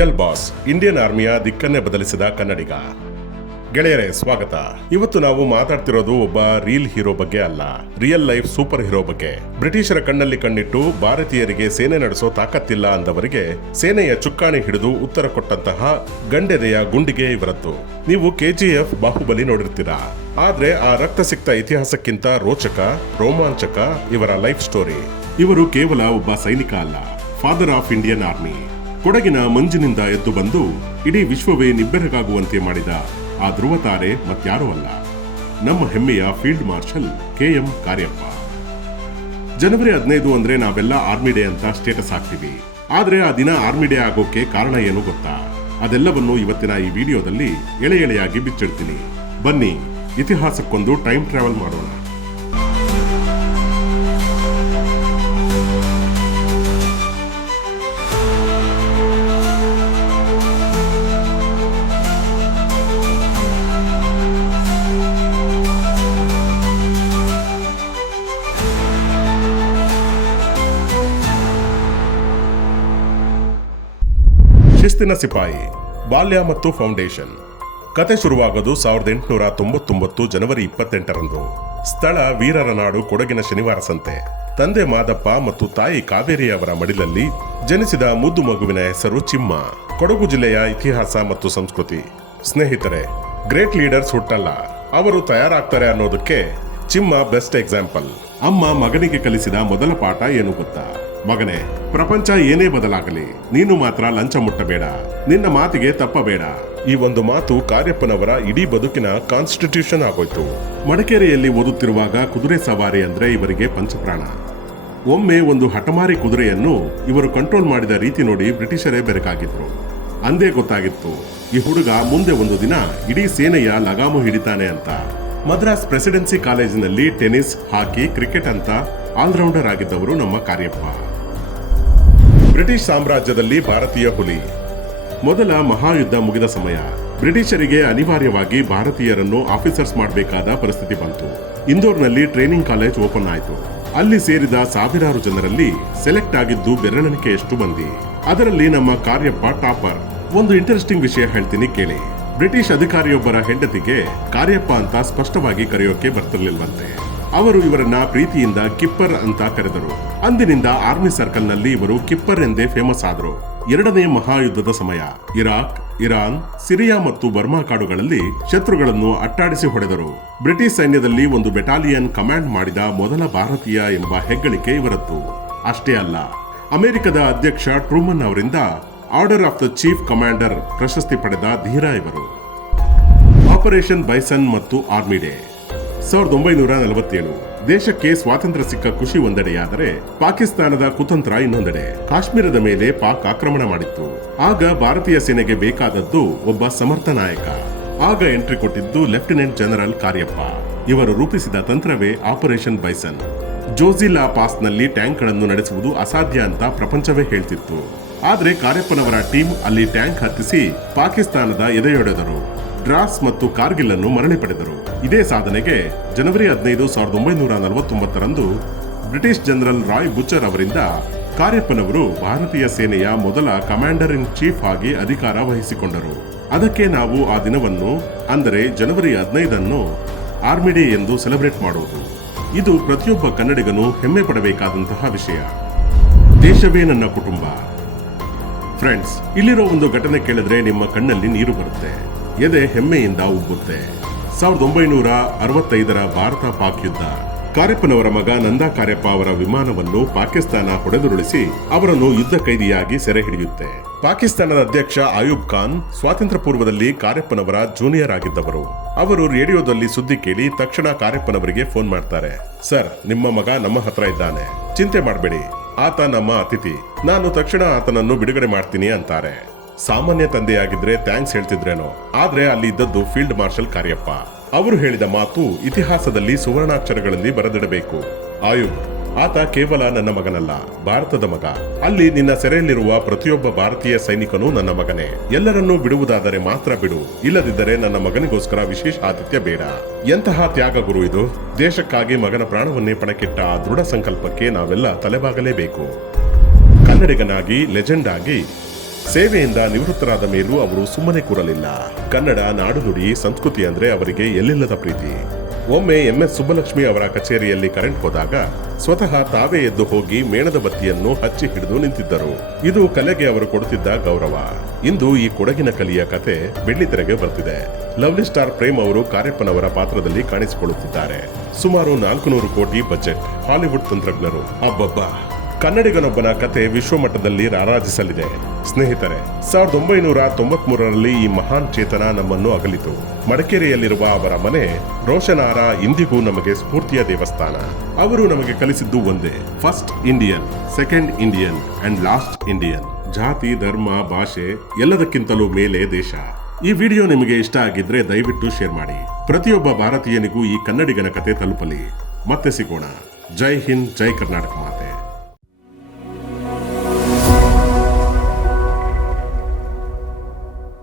Real boss Indian ಆರ್ಮಿಯ ದಿಕ್ಕನ್ನೇ ಬದಲಿಸಿದ ಕನ್ನಡಿಗ. ಗೆಳೆಯರೇ, ಸ್ವಾಗತ. ಇವತ್ತು ನಾವು ಮಾತಾಡ್ತಿರೋದು ಒಬ್ಬ ರಿಯಲ್ ಹೀರೋ ಬಗ್ಗೆ ಅಲ್ಲ, ರಿಯಲ್ ಲೈಫ್ ಸೂಪರ್ ಹೀರೋ ಬಗ್ಗೆ. ಬ್ರಿಟಿಷರ ಕಣ್ಣಲ್ಲಿ ಕಣ್ಣಿಟ್ಟು ಭಾರತೀಯರಿಗೆ ಸೇನೆ ನಡೆಸೋ ತಾಕತ್ತಿಲ್ಲ ಅಂದವರಿಗೆ ಸೇನೆಯ ಚುಕ್ಕಾಣಿ ಹಿಡಿದು ಉತ್ತರ ಕೊಟ್ಟಂತಹ ಗಂಡೆದೆಯ ಗುಂಡಿಗೆ ಇವರದ್ದು. ನೀವು KGF ಬಾಹುಬಲಿ ನೋಡಿರ್ತೀರಾ, ಆದ್ರೆ ಆ ರಕ್ತಸಿಕ್ತ ಇತಿಹಾಸಕ್ಕಿಂತ ರೋಚಕ, ರೋಮಾಂಚಕ ಇವರ ಲೈಫ್ ಸ್ಟೋರಿ. ಇವರು ಕೇವಲ ಒಬ್ಬ ಸೈನಿಕ ಅಲ್ಲ, ಫಾದರ್ ಆಫ್ ಇಂಡಿಯನ್ ಆರ್ಮಿ. ಕೊಡಗಿನ ಮಂಜಿನಿಂದ ಎದ್ದು ಬಂದು ಇಡೀ ವಿಶ್ವವೇ ನಿಬ್ಬೆರಗಾಗುವಂತೆ ಮಾಡಿದ ಆ ಧ್ರುವ ತಾರೆ ಮತ್ಯಾರೂ ಅಲ್ಲ, ನಮ್ಮ ಹೆಮ್ಮೆಯ ಫೀಲ್ಡ್ ಮಾರ್ಷಲ್ KM ಕಾರ್ಯಪ್ಪ. ಜನವರಿ 15 ಅಂದ್ರೆ ನಾವೆಲ್ಲ ಆರ್ಮಿ ಡೇ ಅಂತ ಸ್ಟೇಟಸ್ ಹಾಕ್ತೀವಿ. ಆದ್ರೆ ಆ ದಿನ ಆರ್ಮಿ ಡೇ ಆಗೋಕೆ ಕಾರಣ ಏನು ಗೊತ್ತಾ? ಅದೆಲ್ಲವನ್ನು ಇವತ್ತಿನ ಈ ವಿಡಿಯೋದಲ್ಲಿ ಎಳೆ ಎಳೆಯಾಗಿ ಬಿಚ್ಚಿಡ್ತೀನಿ. ಬನ್ನಿ, ಇತಿಹಾಸಕ್ಕೊಂದು ಟೈಮ್ ಟ್ರಾವೆಲ್ ಮಾಡೋಣ. ಶಿಸ್ತಿನ ಸಿಪಾಯಿ, ಬಾಲ್ಯ ಮತ್ತು ಫೌಂಡೇಶನ್. ಕತೆ ಶುರುವಾಗೋದು 1899 ಜನವರಿ 28ರಂದು. ಸ್ಥಳ ವೀರರ ನಾಡು, ಕೊಡಗಿನ ಶನಿವಾರ ಸಂತೆ. ತಂದೆ ಮಾದಪ್ಪ ಮತ್ತು ತಾಯಿ ಕಾವೇರಿ ಅವರ ಮಡಿಲಲ್ಲಿ ಜನಿಸಿದ ಮುದ್ದು ಮಗುವಿನ ಹೆಸರು ಚಿಮ್ಮ. ಕೊಡಗು ಜಿಲ್ಲೆಯ ಇತಿಹಾಸ ಮತ್ತು ಸಂಸ್ಕೃತಿ. ಸ್ನೇಹಿತರೆ, ಗ್ರೇಟ್ ಲೀಡರ್ಸ್ ಹುಟ್ಟಲ್ಲ, ಅವರು ತಯಾರಾಗ್ತಾರೆ ಅನ್ನೋದಕ್ಕೆ ಚಿಮ್ಮ ಬೆಸ್ಟ್ ಎಕ್ಸಾಂಪಲ್. ಅಮ್ಮ ಮಗನಿಗೆ ಕಲಿಸಿದ ಮೊದಲ ಪಾಠ ಏನು ಗೊತ್ತಾ? ಮಗನೇ, ಪ್ರಪಂಚ ಏನೇ ಬದಲಾಗಲಿ, ನೀನು ಮಾತ್ರ ಲಂಚ ಮುಟ್ಟಬೇಡ, ನಿನ್ನ ಮಾತಿಗೆ ತಪ್ಪಬೇಡ. ಈ ಒಂದು ಮಾತು ಕಾರ್ಯಪ್ಪನವರ ಇಡೀ ಬದುಕಿನ ಕಾನ್ಸ್ಟಿಟ್ಯೂಷನ್ ಆಗೋಯ್ತು. ಮಡಿಕೇರಿಯಲ್ಲಿ ಓದುತ್ತಿರುವಾಗ ಕುದುರೆ ಸವಾರಿ ಅಂದ್ರೆ ಇವರಿಗೆ ಪಂಚಪ್ರಾಣ. ಒಮ್ಮೆ ಒಂದು ಹಠಮಾರಿ ಕುದುರೆಯನ್ನು ಇವರು ಕಂಟ್ರೋಲ್ ಮಾಡಿದ ರೀತಿ ನೋಡಿ ಬ್ರಿಟಿಷರೇ ಬೆರಗಾಗಿದ್ರು. ಅಂದೇ ಗೊತ್ತಾಗಿತ್ತು, ಈ ಹುಡುಗ ಮುಂದೆ ಒಂದು ದಿನ ಇಡೀ ಸೇನೆಯ ಲಗಾಮು ಹಿಡಿತಾನೆ ಅಂತ. ಮದ್ರಾಸ್ ಪ್ರೆಸಿಡೆನ್ಸಿ ಕಾಲೇಜಿನಲ್ಲಿ ಟೆನ್ನಿಸ್, ಹಾಕಿ, ಕ್ರಿಕೆಟ್ ಅಂತ ಆಲ್ರೌಂಡರ್ ಆಗಿದ್ದವರು ನಮ್ಮ ಕಾರ್ಯಪ್ಪ. ಬ್ರಿಟಿಷ್ ಸಾಮ್ರಾಜ್ಯದಲ್ಲಿ ಭಾರತೀಯ ಹುಲಿ. ಮೊದಲ ಮಹಾಯುದ್ಧ ಮುಗಿದ ಸಮಯ. ಬ್ರಿಟಿಷರಿಗೆ ಅನಿವಾರ್ಯವಾಗಿ ಭಾರತೀಯರನ್ನು ಆಫೀಸರ್ಸ್ ಮಾಡಬೇಕಾದ ಪರಿಸ್ಥಿತಿ ಬಂತು. ಇಂದೋರ್ನಲ್ಲಿ ಟ್ರೈನಿಂಗ್ ಕಾಲೇಜ್ ಓಪನ್ ಆಯಿತು. ಅಲ್ಲಿ ಸೇರಿದ ಸಾವಿರಾರು ಜನರಲ್ಲಿ ಸೆಲೆಕ್ಟ್ ಆಗಿದ್ದು ಬೆರಳೆಣಿಕೆಯಷ್ಟು ಮಂದಿ. ಅದರಲ್ಲಿ ನಮ್ಮ ಕಾರ್ಯಪ್ಪ ಟಾಪರ್. ಒಂದು ಇಂಟ್ರೆಸ್ಟಿಂಗ್ ವಿಷಯ ಹೇಳ್ತೀನಿ ಕೇಳಿ. ಬ್ರಿಟಿಷ್ ಅಧಿಕಾರಿಯೊಬ್ಬರ ಹೆಂಡತಿಗೆ ಕಾರ್ಯಪ್ಪ ಅಂತ ಸ್ಪಷ್ಟವಾಗಿ ಕರೆಯೋಕೆ ಬರ್ತಿರ್ಲಿಲ್ವಂತೆ. ಅವರು ಇವರನ್ನ ಪ್ರೀತಿಯಿಂದ ಕಿಪ್ಪರ್ ಅಂತ ಕರೆದರು. ಅಂದಿನಿಂದ ಆರ್ಮಿ ಸರ್ಕಲ್ ನಲ್ಲಿ ಇವರು ಕಿಪ್ಪರ್ ಎಂದೇ ಫೇಮಸ್ ಆದರು. ಎರಡನೇ ಮಹಾಯುದ್ಧದ ಸಮಯ. ಇರಾಕ್, ಇರಾನ್, ಸಿರಿಯಾ ಮತ್ತು ಬರ್ಮಾ ಕಾಡುಗಳಲ್ಲಿ ಶತ್ರುಗಳನ್ನು ಅಟ್ಟಾಡಿಸಿ ಹೊಡೆದರು. ಬ್ರಿಟಿಷ್ ಸೈನ್ಯದಲ್ಲಿ ಒಂದು ಬೆಟಾಲಿಯನ್ ಕಮಾಂಡ್ ಮಾಡಿದ ಮೊದಲ ಭಾರತೀಯ ಎಂಬ ಹೆಗ್ಗಳಿಕೆ ಇವರದ್ದು. ಅಷ್ಟೇ ಅಲ್ಲ, ಅಮೆರಿಕದ ಅಧ್ಯಕ್ಷ ಟ್ರೂಮನ್ ಅವರಿಂದ order of the chief commander ಪ್ರಶಸ್ತಿ ಪಡೆದ ಧೀರ ಇವರು. ಆಪರೇಷನ್ ಬೈಸನ್ ಮತ್ತು ಆರ್ಮಿ ಡೇ. 1947 ದೇಶಕ್ಕೆ ಸ್ವಾತಂತ್ರ್ಯ ಸಿಕ್ಕ ಖುಷಿ ಒಂದೆಡೆಯಾದರೆ ಪಾಕಿಸ್ತಾನದ ಕುತಂತ್ರ ಇನ್ನೊಂದೆಡೆ. ಕಾಶ್ಮೀರದ ಮೇಲೆ ಪಾಕ್ ಆಕ್ರಮಣ ಮಾಡಿತ್ತು. ಆಗ ಭಾರತೀಯ ಸೇನೆಗೆ ಬೇಕಾದದ್ದು ಒಬ್ಬ ಸಮರ್ಥ ನಾಯಕ. ಆಗ ಎಂಟ್ರಿ ಕೊಟ್ಟಿದ್ದು ಲೆಫ್ಟಿನೆಂಟ್ ಜನರಲ್ ಕಾರ್ಯಪ್ಪ. ಇವರು ರೂಪಿಸಿದ ತಂತ್ರವೇ ಆಪರೇಷನ್ ಬೈಸನ್. ಜೋಜಿಲಾ ಪಾಸ್ನಲ್ಲಿ ಟ್ಯಾಂಕ್ಗಳನ್ನು ನಡೆಸುವುದು ಅಸಾಧ್ಯ ಅಂತ ಪ್ರಪಂಚವೇ ಹೇಳ್ತಿತ್ತು. ಆದ್ರೆ ಕಾರ್ಯಪ್ಪನವರ ಟೀಮ್ ಅಲ್ಲಿ ಟ್ಯಾಂಕ್ ಹತ್ತಿಸಿ ಪಾಕಿಸ್ತಾನದ ಎದೆಯೊಡೆದರು. ಡ್ರಾಸ್ ಮತ್ತು ಕಾರ್ಗಿಲ್ ಅನ್ನು ಮರಳಿ ಪಡೆದರು. ಇದೇ ಸಾಧನೆಗೆ ಜನವರಿ 15, 1949ರಂದು ಬ್ರಿಟಿಷ್ ಜನರಲ್ ರಾಯ್ ಬುಚರ್ ಅವರಿಂದ ಕಾರ್ಯಪ್ಪನವರು ಭಾರತೀಯ ಸೇನೆಯ ಮೊದಲ ಕಮಾಂಡರ್ ಇನ್ ಚೀಫ್ ಆಗಿ ಅಧಿಕಾರ ವಹಿಸಿಕೊಂಡರು. ಅದಕ್ಕೆ ನಾವು ಆ ದಿನವನ್ನು, ಅಂದರೆ ಜನವರಿ 15 ಆರ್ಮಿ ಡೇ ಎಂದು ಸೆಲೆಬ್ರೇಟ್ ಮಾಡುವುದು. ಇದು ಪ್ರತಿಯೊಬ್ಬ ಕನ್ನಡಿಗನು ಹೆಮ್ಮೆ ಪಡಬೇಕಾದಂತಹ ವಿಷಯ. ದೇಶವೇ ನನ್ನ ಕುಟುಂಬ. ಫ್ರೆಂಡ್ಸ್, ಇಲ್ಲಿರೋ ಒಂದು ಘಟನೆ ಕೇಳಿದ್ರೆ ನಿಮ್ಮ ಕಣ್ಣಲ್ಲಿ ನೀರು ಬರುತ್ತೆ, ಎದೆ ಹೆಮ್ಮೆಯಿಂದ ಉಬ್ಬುತ್ತೆ. 1965ರ ಭಾರತ ಪಾಕ್ ಯುದ್ಧ. ಕಾರ್ಯಪ್ಪನವರ ಮಗ ನಂದಾ ಕಾರ್ಯಪ್ಪ ಅವರ ವಿಮಾನವನ್ನು ಪಾಕಿಸ್ತಾನ ಹೊಡೆದುರುಳಿಸಿ ಅವರನ್ನು ಯುದ್ಧ ಕೈದಿಯಾಗಿ ಸೆರೆ ಹಿಡಿಯುತ್ತೆ. ಪಾಕಿಸ್ತಾನದ ಅಧ್ಯಕ್ಷ ಆಯೂಬ್ ಖಾನ್ ಸ್ವಾತಂತ್ರ್ಯ ಪೂರ್ವದಲ್ಲಿ ಕಾರ್ಯಪ್ಪನವರ ಜೂನಿಯರ್ ಆಗಿದ್ದವರು. ಅವರು ರೇಡಿಯೋದಲ್ಲಿ ಸುದ್ದಿ ಕೇಳಿ ತಕ್ಷಣ ಕಾರ್ಯಪ್ಪನವರಿಗೆ ಫೋನ್ ಮಾಡ್ತಾರೆ. ಸರ್, ನಿಮ್ಮ ಮಗ ನಮ್ಮ ಹತ್ರ ಇದ್ದಾನೆ, ಚಿಂತೆ ಮಾಡಬೇಡಿ, ಆತ ನಮ್ಮ ಅತಿಥಿ, ನಾನು ತಕ್ಷಣ ಆತನನ್ನು ಬಿಡುಗಡೆ ಮಾಡ್ತೀನಿ ಅಂತಾರೆ. ಸಾಮಾನ್ಯ ತಂದೆಯಾಗಿದ್ರೆ ಥ್ಯಾಂಕ್ಸ್ ಹೇಳ್ತಿದ್ರೇನೋ, ಆದ್ರೆ ಅಲ್ಲಿ ಇದ್ದದ್ದು ಫೀಲ್ಡ್ ಮಾರ್ಷಲ್ ಕಾರ್ಯಪ್ಪ. ಅವರು ಹೇಳಿದ ಮಾತು ಇತಿಹಾಸದಲ್ಲಿ ಸುವರ್ಣಾಕ್ಷರಗಳಲ್ಲಿ ಬರೆದಿಡಬೇಕು. ಆಯುಬ್, ಆತ ಕೇವಲ ನನ್ನ ಮಗನಲ್ಲ, ಭಾರತದ ಮಗ. ಅಲ್ಲಿ ನಿನ್ನ ಸೆರೆಯಲ್ಲಿರುವ ಪ್ರತಿಯೊಬ್ಬ ಭಾರತೀಯ ಸೈನಿಕನೂ ನನ್ನ ಮಗನೇ. ಎಲ್ಲರನ್ನೂ ಬಿಡುವುದಾದರೆ ಮಾತ್ರ ಬಿಡು, ಇಲ್ಲದಿದ್ದರೆ ನನ್ನ ಮಗನಿಗೋಸ್ಕರ ವಿಶೇಷ ಆತಿಥ್ಯ ಬೇಡ. ಎಂತಹ ತ್ಯಾಗ ಗುರು ಇದು! ದೇಶಕ್ಕಾಗಿ ಮಗನ ಪ್ರಾಣವನ್ನೇ ಪಣಕ್ಕಿಟ್ಟ ಆ ದೃಢ ಸಂಕಲ್ಪಕ್ಕೆ ನಾವೆಲ್ಲ ತಲೆಬಾಗಲೇಬೇಕು. ಕನ್ನಡಿಗನಾಗಿ, ಲೆಜೆಂಡ್ ಆಗಿ ಸೇವೆಯಿಂದ ನಿವೃತ್ತರಾದ ಮೇಲೂ ಅವರು ಸುಮ್ಮನೆ ಕೂರಲಿಲ್ಲ. ಕನ್ನಡ ನಾಡು ನುಡಿ ಸಂಸ್ಕೃತಿ ಅಂದ್ರೆ ಅವರಿಗೆ ಎಲ್ಲಿಲ್ಲದ ಪ್ರೀತಿ. ಒಮ್ಮೆ MS ಸುಬ್ಬಲಕ್ಷ್ಮಿ ಅವರ ಕಚೇರಿಯಲ್ಲಿ ಕರೆಂಟ್ ಹೋದಾಗ ಸ್ವತಃ ತಾವೇ ಎದ್ದು ಹೋಗಿ ಮೇಣದ ಬತ್ತಿಯನ್ನು ಹಚ್ಚಿ ಹಿಡಿದು ನಿಂತಿದ್ದರು. ಇದು ಕಲೆಗೆ ಅವರು ಕೊಡುತ್ತಿದ್ದ ಗೌರವ. ಇಂದು ಈ ಕೊಡಗಿನ ಕಲಿಯ ಕತೆ ಬೆಳ್ಳಿತೆರೆಗೆ ಬರ್ತಿದೆ. ಲವ್ಲಿ ಸ್ಟಾರ್ ಪ್ರೇಮ್ ಅವರು ಕಾರ್ಯಪ್ಪನವರ ಪಾತ್ರದಲ್ಲಿ ಕಾಣಿಸಿಕೊಳ್ಳುತ್ತಿದ್ದಾರೆ. ಸುಮಾರು 400 ಕೋಟಿ ಬಜೆಟ್, ಹಾಲಿವುಡ್ ತಂತ್ರಜ್ಞರು. ಅಬ್ಬಬ್ಬಾ, ಕನ್ನಡಿಗನೊಬ್ಬನ ಕತೆ ವಿಶ್ವಮಟ್ಟದಲ್ಲಿ ರಾರಾಜಿಸಲಿದೆ. ಸ್ನೇಹಿತರೆ, 1993ರಲ್ಲಿ ಈ ಮಹಾನ್ ಚೇತನ ನಮ್ಮನ್ನು ಅಗಲಿತು. ಮಡಿಕೇರಿಯಲ್ಲಿರುವ ಅವರ ಮನೆ ರೋಷನಾರ ಇಂದಿಗೂ ನಮಗೆ ಸ್ಫೂರ್ತಿಯ ದೇವಸ್ಥಾನ. ಅವರು ನಮಗೆ ಕಲಿಸಿದ್ದು ಒಂದೇ: first Indian, second Indian and last Indian. ಜಾತಿ, ಧರ್ಮ, ಭಾಷೆ ಎಲ್ಲದಕ್ಕಿಂತಲೂ ಮೇಲೆ ದೇಶ. ಈ ವಿಡಿಯೋ ನಿಮಗೆ ಇಷ್ಟ ಆಗಿದ್ರೆ ದಯವಿಟ್ಟು ಶೇರ್ ಮಾಡಿ. ಪ್ರತಿಯೊಬ್ಬ ಭಾರತೀಯನಿಗೂ ಈ ಕನ್ನಡಿಗನ ಕತೆ ತಲುಪಲಿ. ಮತ್ತೆ ಸಿಗೋಣ. ಜೈ ಹಿಂದ್, ಜೈ ಕರ್ನಾಟಕ ಮಾತೆ.